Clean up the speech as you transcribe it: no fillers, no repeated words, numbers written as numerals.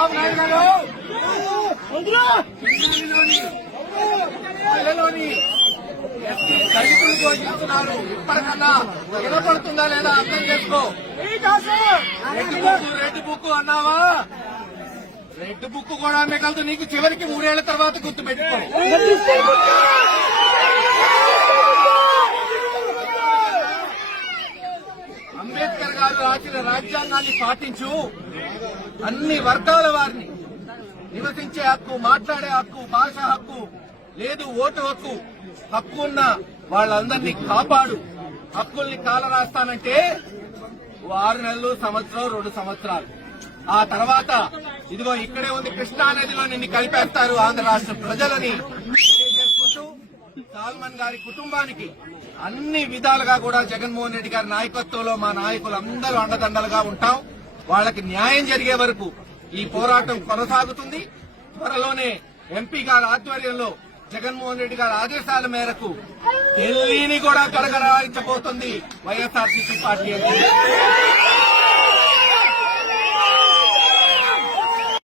చంద్రబాబు నాయుడు గారు పల్లెలోని దళితులు పోషిస్తున్నారు. ఇప్పటికన్నా వినపడుతుందా లేదా అర్థం చేసుకో. రెడ్ బుక్ అన్నావా, రెడ్ బుక్ కూడా మిగలదు నీకు. చివరికి 3 ఏళ్ల తర్వాత గుర్తు పెట్టుకో. అంబేద్కర్ గారు రాసిన రాజ్యాంగాన్ని పాటించు. అన్ని వర్గాల వారిని నివసించే హక్కు, మాట్లాడే హక్కు, భాష హక్కు, లేదు ఓటు హక్కు, హక్కు ఉన్న వాళ్ళందరినీ కాపాడు. హక్కుల్ని కాలరాస్తానంటే 6 నెలలు, సంవత్సరం, 2 సంవత్సరాలు. ఆ తర్వాత ఇదిగో ఇక్కడే ఉంది కృష్ణా నదిలో నిన్ను కలిపేస్తారు ఆంధ్ర రాష్ట్ర ప్రజలని తెలియజేసుకుంటూ సాల్మన్ గారి కుటుంబానికి అన్ని విధాలుగా కూడా జగన్మోహన్ రెడ్డి గారి నాయకత్వంలో మా నాయకులందరూ అండదండలుగా ఉంటాం. వాళ్ళకి న్యాయం జరిగే వరకు ఈ పోరాటం కొనసాగుతుంది. త్వరలోనే ఎంపీ గారి ఆధ్వర్యంలో జగన్మోహన్ రెడ్డి గారి ఆదేశాల మేరకు ఢిల్లీని కూడా గడగడాయించబోతుంది వైఎస్ఆర్సీపీ పార్టీ.